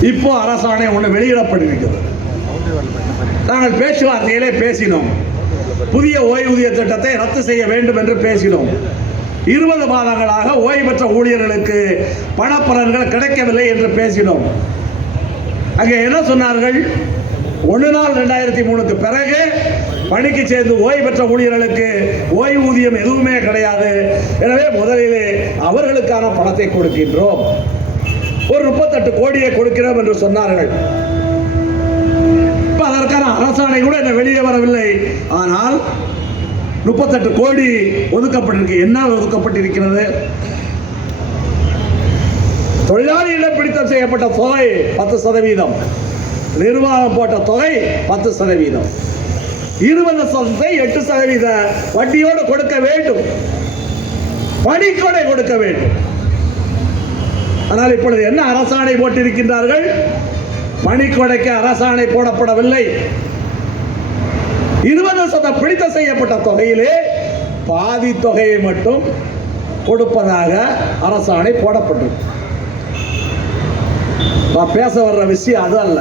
இப்போ அரசாணை ஒன்று வெளியிடப்பட்டிருக்கிறது. நாங்கள் பேச்சுவார்த்தையிலே பேசினோம். புதிய ஓய்வூதிய திட்டத்தை ரத்து செய்ய வேண்டும் என்று பேசினோம். இருபது மாதங்களாக ஓய்வு பெற்ற ஊழியர்களுக்கு பணப்பலன்கள் கிடைக்கவில்லை என்று பேசினோம். அங்கே என்ன சொன்னார்கள்? ஒன்று நாள் ரெண்டாயிரத்தி மூணுக்கு பிறகு பணிக்கு சேர்ந்து ஓய்வு பெற்ற ஊழியர்களுக்கு ஓய்வூதியம் எதுவுமே கிடையாது. எனவே முதலிலே அவர்களுக்கான பணத்தை கொடுக்கின்றோம். ஒரு முப்பத்தெட்டு கோடியை கொடுக்கிறோம் என்று சொன்னார்கள். இப்ப அதற்கான அரசாணை கூட என்ன வெளியே வரவில்லை. ஆனால் முப்பத்தெட்டு கோடி ஒதுக்கப்பட்டிருக்கு. என்ன ஒதுக்கப்பட்டிருக்கிறது? தொழிலாளிகளிடம் பிடித்தம் செய்யப்பட்ட தொகை பத்து சதவீதம். நிர்வாகம் போட்ட தொகை பத்து சதவீதம். இருபது சதவீதத்தை எட்டு சதவீத வட்டியோடு கொடுக்க வேண்டும். பணிக்கொடை கொடுக்க வேண்டும். ஆனால் இப்பொழுது என்ன அரசாணை போட்டிருக்கின்றார்கள்? மணிக்கொடைக்கு அரசாணை போடப்படவில்லை. இருபது சத பிடித்த செய்யப்பட்ட தொகையிலே பாதி தொகையை மட்டும் கொடுப்பதாக அரசாணை போடப்பட்டது நான் பேச வர்ற விஷயம் அது அல்ல.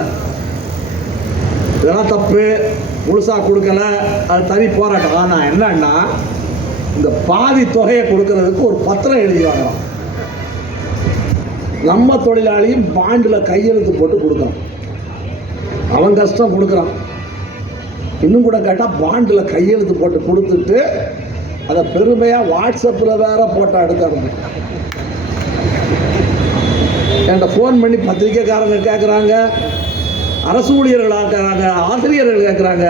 இதெல்லாம் தப்பு. முழுசாக கொடுக்கல. அது தனி போராட்டம். ஆனால் என்னன்னா இந்த பாதி தொகையை கொடுக்கறதுக்கு ஒரு பத்திரம் எழுதி வாங்கலாம் நம்ம தொழிலாளியும் பாண்டில் கையெழுத்து போட்டு கொடுக்கணும். அவன் கஷ்டம் கொடுக்குறான். இன்னும் கூட கேட்டால் பாண்டில் கையெழுத்து போட்டு கொடுத்துட்டு அதை பெருமையாக வாட்ஸ்அப்பில் வேற போட்டோ எடுக்கிறாங்க என்கிட்ட ஃபோன் பண்ணி பத்திரிக்கைக்காரங்க கேட்குறாங்க அரசு ஊழியர்கள் கேட்குறாங்க ஆசிரியர்கள் கேட்குறாங்க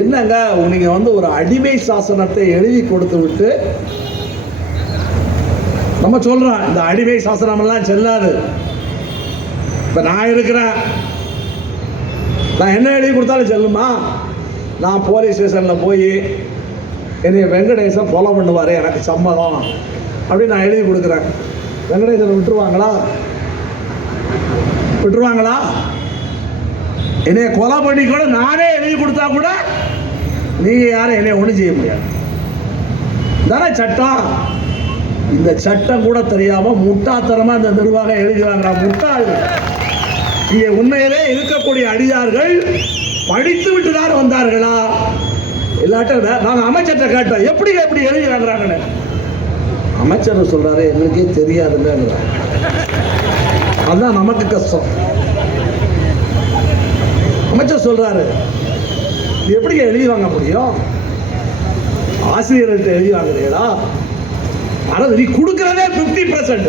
என்னங்க நீங்கள் வந்து ஒரு அடிமை சாசனத்தை எழுதி கொடுத்து விட்டு நம்ம சொல்கிறோம் இந்த அடிமை சாசனமெல்லாம் செல்லாது. இப்போ நான் இருக்கிறேன். நான் என்ன எழுதி கொடுத்தாலும் செல்லுமா? நான் போலீஸ் ஸ்டேஷனில் போய் என்னைய வெங்கடேசன் கொலை பண்ணுவார் எனக்கு சம்மதம் அப்படின்னு நான் எழுதி கொடுக்குறேன். வெங்கடேசன் விட்டுருவாங்களா? விட்டுருவாங்களா? என்னைய கொலை பண்ணி கூட நானே எழுதி கொடுத்தா கூட நீங்கள் யாரும் என்னைய ஒன்றும் செய்ய முடியாது. தானே சட்டம். இந்த சட்டம் கூட தெரியாம முட்டாத்தனமா இந்த நிர்வாகம் எழுதி முட்டாள்? இங்கே உண்மையிலே இருக்கக்கூடிய அடியார்கள் படித்து விட்டு தான் வந்தார்களா? இல்லாட்ட நாங்கள் அமைச்சர்கிட்ட கேட்டோம் எப்படி எப்படி எழுதி வாங்குறாங்கன்னு அமைச்சர் சொல்றாரு எங்களுக்கே தெரியாதுங்க அதுதான் நமக்கு கஷ்டம். அமைச்சர் சொல்றாரு எப்படி எழுதி வாங்க முடியும்? ஆசிரியர்கள்ட்ட எழுதி வாங்குறீங்களா? ஆனால் நீ கொடுக்கறதே ஃபிஃப்டி பர்சன்ட்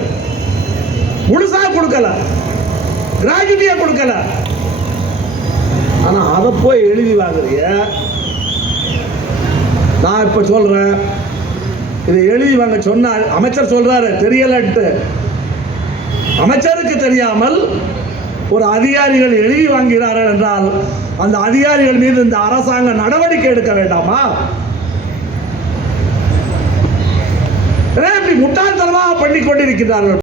முழுசாக கொடுக்கல. கிராஜுவிட்டியாக கொடுக்கல. ஆனால் அதை போய் எழுதி வாங்குறிய? நான் இப்போ சொல்கிறேன் இதை எழுதி வாங்க சொன்னால் அமைச்சர் சொல்கிறாரு தெரியலன்ட்டு. அமைச்சருக்கு தெரியாமல் ஒரு அதிகாரிகள் எழுதி வாங்கிறார்கள் என்றால் அந்த அதிகாரிகள் மீது இந்த அரசாங்கம் நடவடிக்கை எடுக்க வேண்டாமா? இப்படி முட்டாள்தனமாக பண்ணி கொண்டிருக்கிறார்கள்